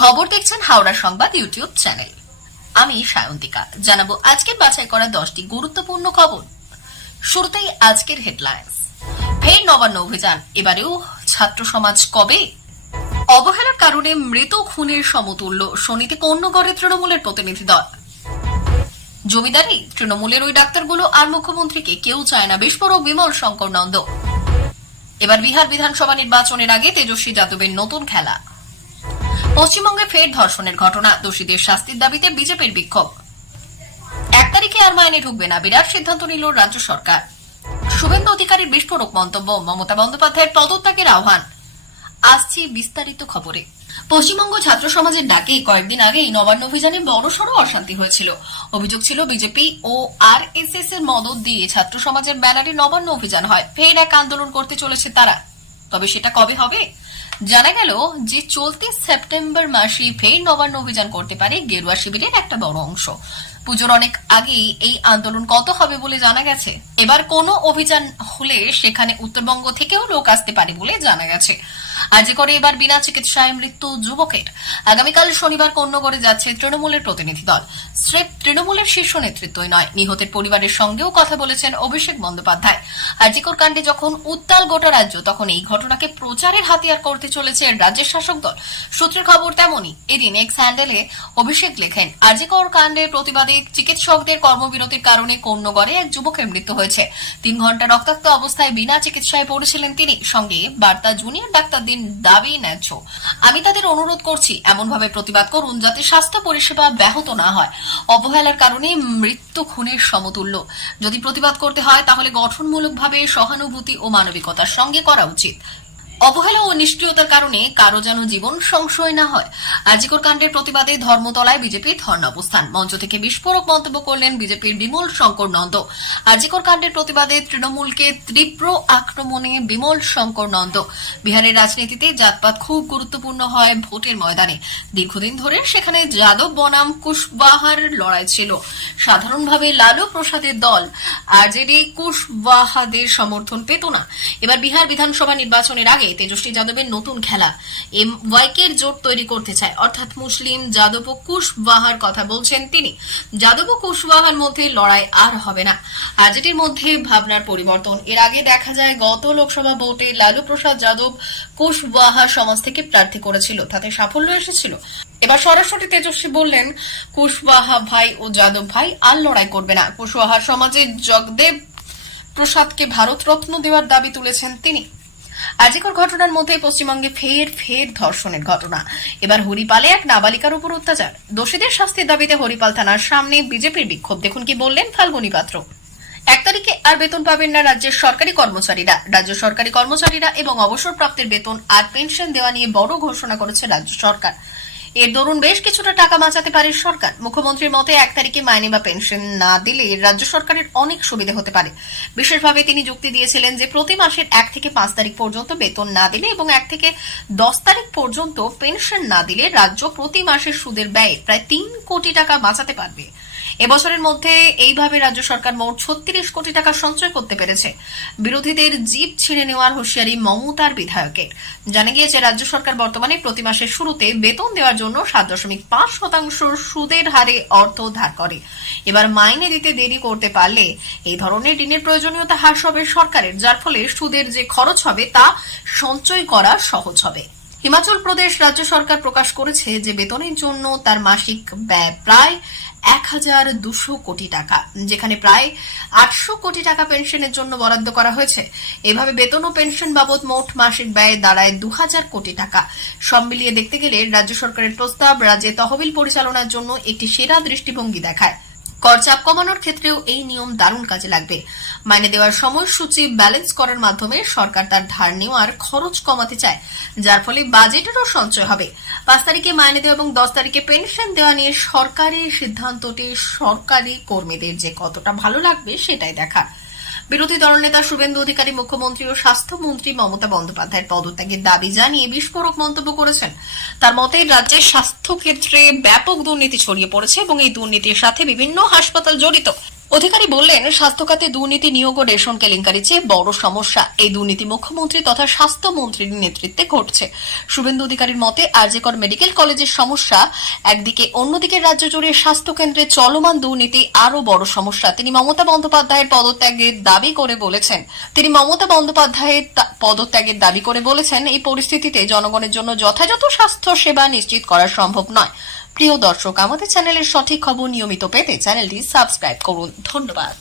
খবর দেখছেন হাওড়া সংবাদ ইউটিউব চ্যানেল। আমি সায়ন্তিকা। জানাবো আজকের বাছাই করা 10টি গুরুত্বপূর্ণ খবর। শুরুতেই আজকের হেডলাইন্স। ফের নবান্ন অভিযান, এবারেও ছাত্র সমাজ কবে? অবহেলার কারণে মৃত খুনের সমতুল্য, শনিতে কন্যগড়ে তৃণমূলের প্রতিনিধি দল। জমিদারি তৃণমূলের ওই ডাক্তারগুলো আর মুখ্যমন্ত্রীকে কেউ চায় না, বিস্ফোরক বিমল শঙ্কর নন্দ। এবার বিহার বিধানসভা নির্বাচনের আগে তেজস্বী যাদবের নতুন খেলা। পশ্চিমবঙ্গে ফের ধর্ষণের ঘটনা, দোষীদের শাস্তির দাবিতে বিজেপির বিক্ষোভ। 1 তারিখে আর মাইনে ঢুকবে না, বিরাট সিদ্ধান্ত নিল রাজ্য সরকার। শুভেন্দু অধিকারীর বিস্ফোরক মন্তব্য, মমতা বন্দ্যোপাধ্যায়ের পদত্যাগের আহ্বান। আসছি বিস্তারিত খবরে। পশ্চিমবঙ্গ ছাত্র সমাজের ডাকে কয়েকদিন আগেই নবান্ন অভিযানে বড়সড় অশান্তি হয়েছিল। অভিযোগ ছিল বিজেপি ও আরএসএস এর মদত দিয়ে ছাত্র সমাজের ব্যানারে নবান্ন অভিযান হয়। ফের এক আন্দোলন করতে চলেছে তারা। তবে সেটা কবে হবে? জানা গেল যে চলতি সেপ্টেম্বর মাসে ফের নবান্ন অভিযান করতে পারে গেরুয়া শিবিরের একটা বড় অংশ। পুজোর অনেক আগেই এই আন্দোলন কত হবে বলে জানা গেছে। এবার কোনো অভিযান হলে সেখানে উত্তরবঙ্গ থেকেও লোক আসতে পারে বলে জানা গেছে। আজ করে এবার বিনা চিকিৎসায় মৃত্যু যুবকের। আগামীকাল শনিবার কন্যগড়ে যাচ্ছে তৃণমূলের প্রতিনিধি দল। স্রেফ তৃণমূলের শীর্ষ নেতৃত্বই নয়, নিহতের পরিবারের সঙ্গেও কথা বলেছেন অভিষেক বন্দ্যোপাধ্যায়। আরজিকর কাণ্ডে যখন উত্তাল গোটা রাজ্য, তখন এই ঘটনাকে প্রচারের হাতিয়ার করতে চলেছে রাজ্যের শাসক দল। সূত্রের খবর তেমনই। এদিন এক্স হ্যান্ডেলে অভিষেক লেখেন, আরজিকর কাণ্ডের প্রতিবাদে চিকিৎসকদের কর্মবিরতির কারণে কন্যগড়ে এক যুবকের মৃত্যু হয়েছে। 3 ঘন্টা রক্তাক্ত অবস্থায় বিনা চিকিৎসায় পড়েছিলেন তিনি। সঙ্গে বার্তা জুনিয়র ডাক্তারদের দাবি ন্যায্য। আমি তাদের অনুরোধ করছি, এমনভাবে প্রতিবাদ করুন যাতে স্বাস্থ্য পরিষেবা ব্যাহত না হয়। অবহেলার কারণে মৃত্যু খুনের সমতুল্য। যদি প্রতিবাদ করতে হয় তাহলে গঠনমূলকভাবে, সহানুভূতি ও মানবিকতার সঙ্গে করা উচিত। অবহেলা ও নিষ্ক্রিয়তার কারণে কারো যেন জীবন সংশয় না হয়। আরজিকর কাণ্ডের প্রতিবাদে ধর্মতলায় বিজেপির ধর্ণা অবস্থান। মঞ্চ থেকে বিস্ফোরক মন্তব্য করলেন বিজেপির বিমল শঙ্কর নন্দ। আরজিকর কাণ্ডের প্রতিবাদে তৃণমূলকে তীব্র আক্রমণে বিমল শঙ্কর নন্দ। বিহারের রাজনীতিতে জাতপাত খুব গুরুত্বপূর্ণ হয় ভোটের ময়দানে। দীর্ঘদিন ধরে সেখানে যাদব বনাম কুশবাহার লড়াই ছিল। সাধারণভাবে লালু প্রসাদের দল আরজেডি কুশবাহাদের সমর্থন পেত না। এবার বিহার বিধানসভা নির্বাচনের আগে তেজস্বী যাদবের নতুন খেলা। ওয়াইকের জোট তৈরি করতে চায়, অর্থাৎ মুসলিম যাদব ও কুশবাহার কথা বলছেন তিনি। যাদব ও কুশবাহার মধ্যে লড়াই আর হবে না, আরজেডির মধ্যে ভাবনার পরিবর্তন। এর আগে দেখা যায় গত লোকসভা ভোটে লালু প্রসাদ যাদব কুশবাহা সমাজ থেকে প্রার্থী করেছিল, তাতে সাফল্য এসেছিল। এবার সরাসরি তেজস্বী বললেন, কুশবাহা ভাই ও যাদব ভাই আর লড়াই করবে না। কুশবাহা সমাজে জগদেব প্রসাদকে ভারত রত্ন দেওয়ার দাবি তুলেছেন তিনি। আরজিকর ঘটনার মধ্যে পশ্চিমবঙ্গে ফের ধর্ষণের ঘটনা। এবার হরিপালে এক নাবালিকার উপর অত্যাচার। দোষীদের শাস্তির দাবিতে হরিপাল থানার সামনে বিজেপির বিক্ষোভ। দেখুন কি বললেন ফাল্গুনী পাত্র। 1 তারিখে আর বেতন পাবেন না রাজ্যের সরকারি কর্মচারীরা। রাজ্য সরকারি কর্মচারীরা এবং অবসরপ্রাপ্তের বেতন আর পেনশন দেওয়া নিয়ে বড় ঘোষণা করেছে রাজ্য সরকার। এর দরুন বেশ কিছুটা টাকা বাঁচাতে পারে সরকার। মুখ্যমন্ত্রীর মতে 1 তারিখে মাইনে বা পেনশন না দিলে রাজ্য সরকারের অনেক সুবিধা হতে পারে। বিশেষভাবে তিনি যুক্তি দিয়েছিলেন যে প্রতি মাসের 1 থেকে 5 তারিখ পর্যন্ত বেতন না দিলে এবং 1 থেকে 10 তারিখ পর্যন্ত পেনশন না দিলে রাজ্য প্রতি মাসের সুদের ব্যয় প্রায় 3 কোটি টাকা বাঁচাতে পারবে। এবছরের মধ্যে এইভাবে রাজ্য সরকার মোট 36 কোটি টাকা সঞ্চয় করতে পেরেছে। বিরোধীদের জিপ ছিঁড়ে নেওয়ার হুঁশিয়ারি মমতার বিধায়কের। জানা গিয়েছে রাজ্য সরকার বর্তমানে প্রতি মাসের শুরুতে বেতন দেওয়ার জন্য 7.5% সুদের হারে অর্থ ধার করে। এবার মাইনে দিতে দেরি করতে পারলে এই ধরনের ঋণের প্রয়োজনীয়তা হ্রাস হবে সরকারের, যার ফলে সুদের যে খরচ হবে তা সঞ্চয় করা সহজ হবে। হিমাচল প্রদেশ রাজ্য সরকার প্রকাশ করেছে যে বেতনের জন্য তার মাসিক ব্যয় প্রায় 1200 কোটি টাকা, যেখানে প্রায় 800 কোটি টাকা পেনশনের জন্য বরাদ্দ করা হয়েছে। এভাবে বেতন ও পেনশন বাবদ মোট মাসিক ব্যয় দাঁড়ায় 2000 কোটি টাকা। সব মিলিয়ে দেখতে গেলে রাজ্য সরকারের প্রস্তাব রাজ্যে তহবিল পরিচালনার জন্য একটি সেরা দৃষ্টিভঙ্গি দেখায়। কর চাপ কমানোর ক্ষেত্রেও এই নিয়ম দারুণ কাজে লাগবে। মাইনে দেওয়ার সময়সূচি ব্যালেন্স করার মাধ্যমে সরকার তার ধার নেওয়ার খরচ কমাতে চায়, যার ফলে বাজেটেরও সঞ্চয় হবে। 5 তারিখে মাইনে দেওয়া এবং 10 তারিখে পেনশন দেওয়া নিয়ে সরকারের সিদ্ধান্তটি সরকারি কর্মীদের যে কতটা ভালো লাগবে সেটাই দেখা। বিরোধী দলনেতা শুভেন্দু অধিকারী মুখ্যমন্ত্রী ও স্বাস্থ্যমন্ত্রী মমতা বন্দ্যোপাধ্যায়ের পদত্যাগের দাবি জানিয়ে বিস্ফোরক মন্তব্য করেছেন। তার মতে রাজ্যের স্বাস্থ্য ক্ষেত্রে ব্যাপক দুর্নীতি ছড়িয়ে পড়েছে এবং এই দুর্নীতির সাথে বিভিন্ন হাসপাতাল জড়িত। অধিকারী বললেন, স্বাস্থ্য খাতে দুর্নীতি, নিয়োগ ও রেশন কেলেঙ্কারি চেয়ে বড় সমস্যা। এই দুর্নীতি মুখ্যমন্ত্রী তথা স্বাস্থ্যমন্ত্রীর নেতৃত্বে ঘটছে। শুভেন্দু অধিকারীর মতে আরজিকর মেডিকেল কলেজের সমস্যা একদিকে, অন্যদিকে রাজ্য জুড়ে স্বাস্থ্য কেন্দ্রে চলমান দুর্নীতি আরো বড় সমস্যা। তিনি মমতা বন্দ্যোপাধ্যায়ের পদত্যাগের দাবি করে বলেছেন, এই পরিস্থিতিতে জনগণের জন্য যথাযথ স্বাস্থ্য সেবা নিশ্চিত করা সম্ভব নয়। প্রিয় দর্শক, আমাদের চ্যানেলের সঠিক খবর নিয়মিত পেতে চ্যানেলটি সাবস্ক্রাইব করুন। ধন্যবাদ।